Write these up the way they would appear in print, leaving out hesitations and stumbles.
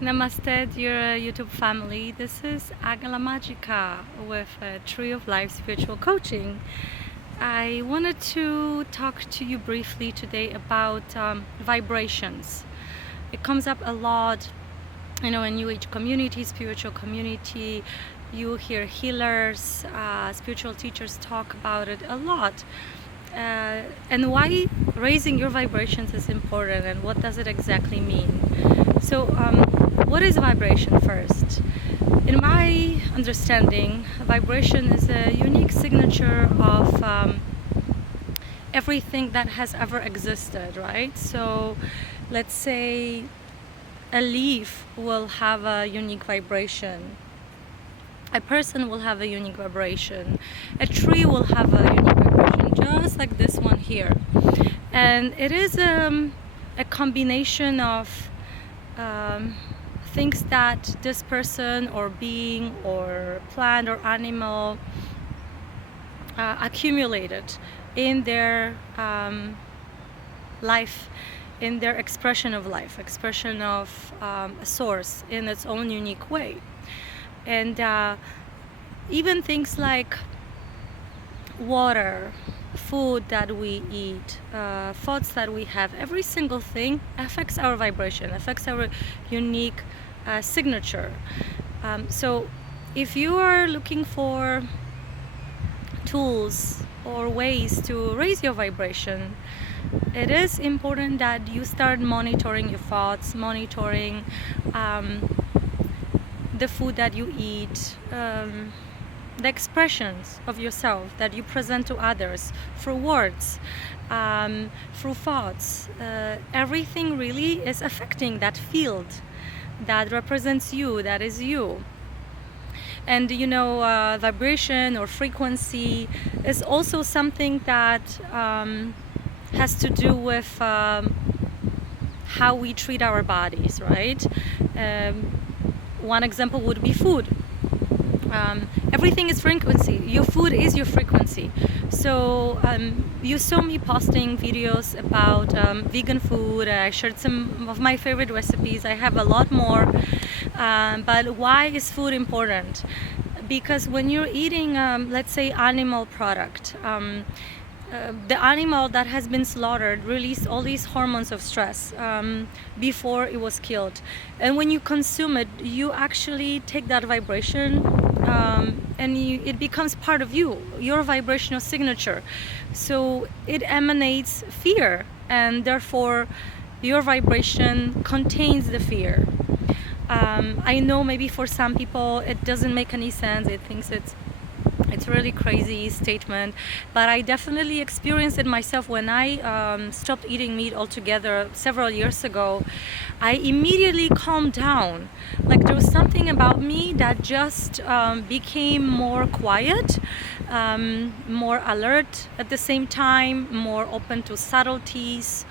Namaste, dear YouTube family. This is Agala Magica with Tree of Life Spiritual Coaching. I wanted to talk to you briefly today about vibrations. It comes up a lot, in New Age community, spiritual community. You hear healers, spiritual teachers talk about it a lot. And why raising your vibrations is important, and what does it exactly mean? So, what is vibration first? In my understanding, vibration is a unique signature of everything that has ever existed, right? So, let's say a leaf will have a unique vibration. A person will have a unique vibration. A tree will have a unique vibration, just like this one here. And it is a combination of things that this person or being or plant or animal accumulated in their life, in their expression of life, expression of a source in its own unique way. And even things like water, food that we eat, thoughts that we have, every single thing affects our vibration, affects our unique signature. So if you are looking for tools or ways to raise your vibration, it is important that you start monitoring your thoughts, monitoring the food that you eat, the expressions of yourself that you present to others through words, through thoughts. Everything really is affecting that field that represents you, that is you. And vibration or frequency is also something that has to do with how we treat our bodies, right? One example would be food. Everything is frequency. Your food is your frequency. So you saw me posting videos about vegan food. I shared some of my favorite recipes. I have a lot more. But why is food important? Because when you're eating, let's say, animal product, the animal that has been slaughtered released all these hormones of stress before it was killed. And when you consume it, you actually take that vibration and it becomes part of you, your vibrational signature. So it emanates fear, and therefore your vibration contains the fear. I know maybe for some people it doesn't make any sense. It thinks it's a really crazy statement, but I definitely experienced it myself when I stopped eating meat altogether several years ago. I immediately calmed down. Like there was something about me that just became more quiet, more alert at the same time, more open to subtleties,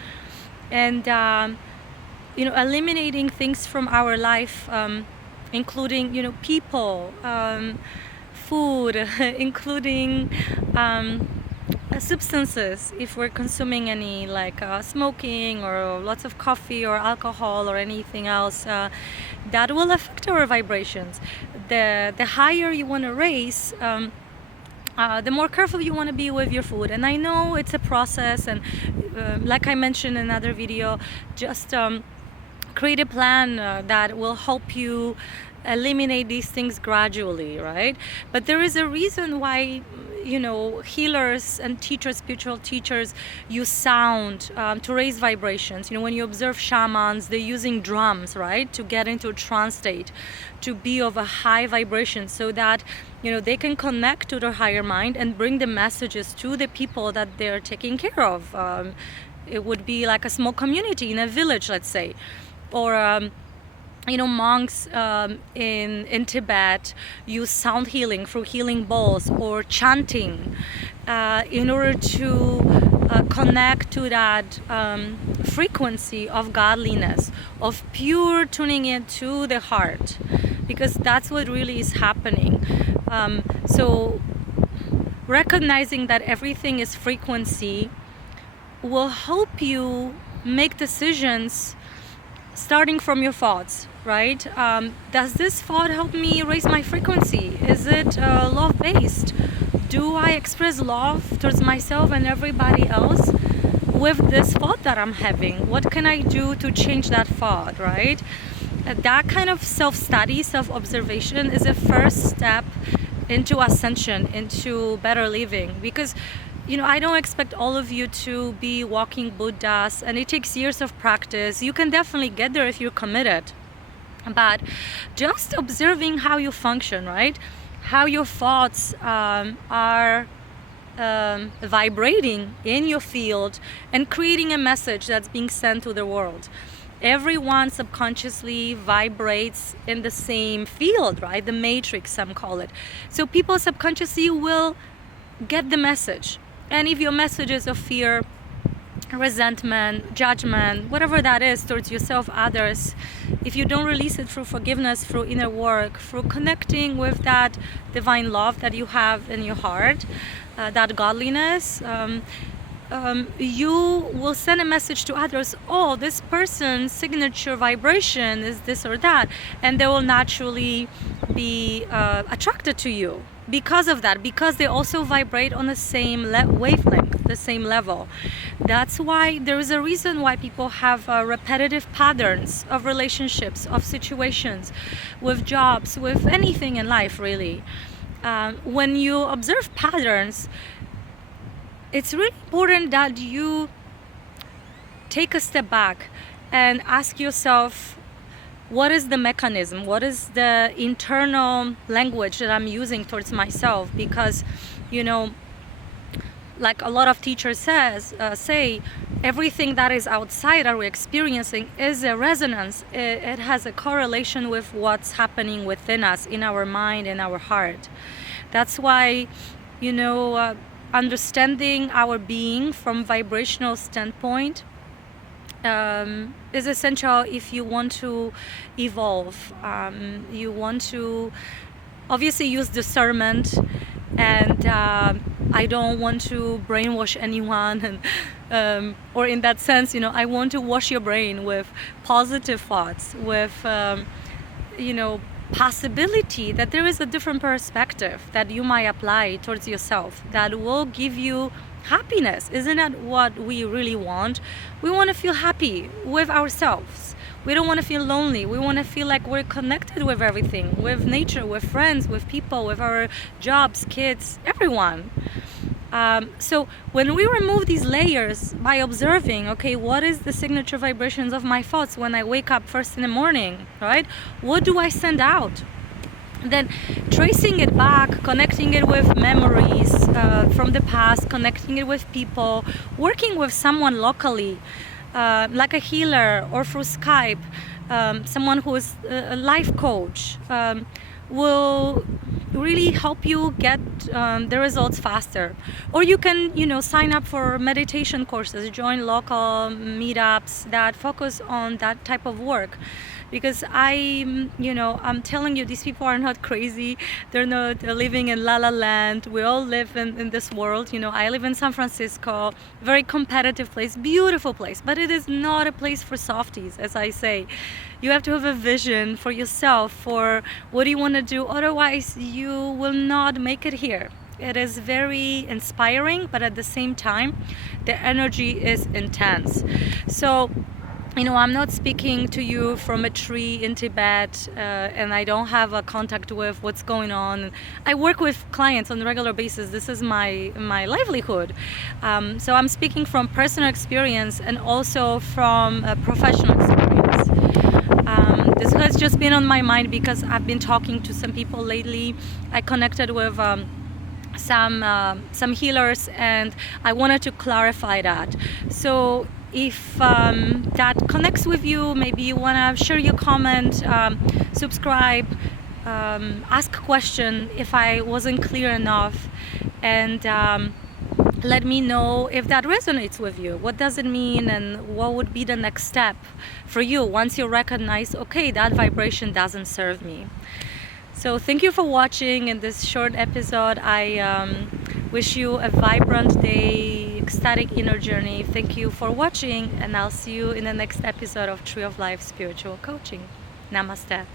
and eliminating things from our life, including people, food, including substances, if we're consuming any, like smoking or lots of coffee or alcohol or anything else, that will affect our vibrations. The higher you want to raise, the more careful you want to be with your food. And I know it's a process, and like I mentioned in another video, just create a plan that will help you eliminate these things gradually, right? But there is a reason why healers and teachers, spiritual teachers, use sound to raise vibrations. When you observe shamans, they're using drums, right, to get into a trance state, to be of a high vibration, so that they can connect to their higher mind and bring the messages to the people that they're taking care of. It would be like a small community in a village, let's say, or monks in Tibet use sound healing through healing bowls or chanting in order to connect to that frequency of godliness, of pure tuning into the heart, because that's what really is happening. So recognizing that everything is frequency will help you make decisions starting from your thoughts, right? Does this thought help me raise my frequency? Is it love-based? Do I express love towards myself and everybody else with this thought that I'm having? What can I do to change that thought, right? That kind of self-study, self-observation is a first step into ascension, into better living. Because, I don't expect all of you to be walking Buddhas, and it takes years of practice. You can definitely get there if you're committed. But just observing how you function, right? How your thoughts are vibrating in your field and creating a message that's being sent to the world. Everyone subconsciously vibrates in the same field, right? The matrix, some call it. So people subconsciously will get the message. And if your message is of fear, resentment, judgment, whatever that is towards yourself, others, if you don't release it through forgiveness, through inner work, through connecting with that divine love that you have in your heart, that godliness, you will send a message to others. Oh, this person's signature vibration is this or that, and they will naturally be attracted to you because of that, because they also vibrate on the same wavelength, the same level. That's why there is a reason why people have repetitive patterns of relationships, of situations, with jobs, with anything in life, really. When you observe patterns, it's really important that you take a step back and ask yourself, what is the mechanism? What is the internal language that I'm using towards myself? Because, like a lot of teachers say, everything that is outside our experiencing is a resonance. It has a correlation with what's happening within us, in our mind, in our heart. That's why, understanding our being from vibrational standpoint is essential if you want to evolve. You want to obviously use discernment, and I don't want to brainwash anyone, and or in that sense, I want to wash your brain with positive thoughts, with possibility that there is a different perspective that you might apply towards yourself that will give you happiness. Isn't that what we really want? We want to feel happy with ourselves. We don't want to feel lonely. We want to feel like we're connected with everything, with nature, with friends, with people, with our jobs, kids, everyone. So when we remove these layers by observing, okay, what is the signature vibrations of my thoughts when I wake up first in the morning, right? What do I send out? Then tracing it back, connecting it with memories from the past, connecting it with people, working with someone locally, like a healer, or through Skype, someone who is a life coach, will really help you get the results faster. Or you can, sign up for meditation courses, join local meetups that focus on that type of work. Because I'm telling you, these people are not crazy. They're not living in La La Land. We all live in this world. I live in San Francisco, very competitive place, beautiful place, but it is not a place for softies, as I say. You have to have a vision for yourself, for what do you want to do. Otherwise, you will not make it here. It is very inspiring, but at the same time, the energy is intense. So, I'm not speaking to you from a tree in Tibet, and I don't have a contact with what's going on. I work with clients on a regular basis. This is my livelihood. So I'm speaking from personal experience and also from a professional experience. This has just been on my mind because I've been talking to some people lately. I connected with some healers, and I wanted to clarify that. So if that connects with you, maybe you want to share your comment, subscribe, ask a question if I wasn't clear enough, and let me know if that resonates with you. What does it mean, and what would be the next step for you once you recognize, okay, that vibration doesn't serve me. So thank you for watching in this short episode. I wish you a vibrant day, ecstatic inner journey. Thank you for watching, and I'll see you in the next episode of Tree of Life Spiritual Coaching. Namaste.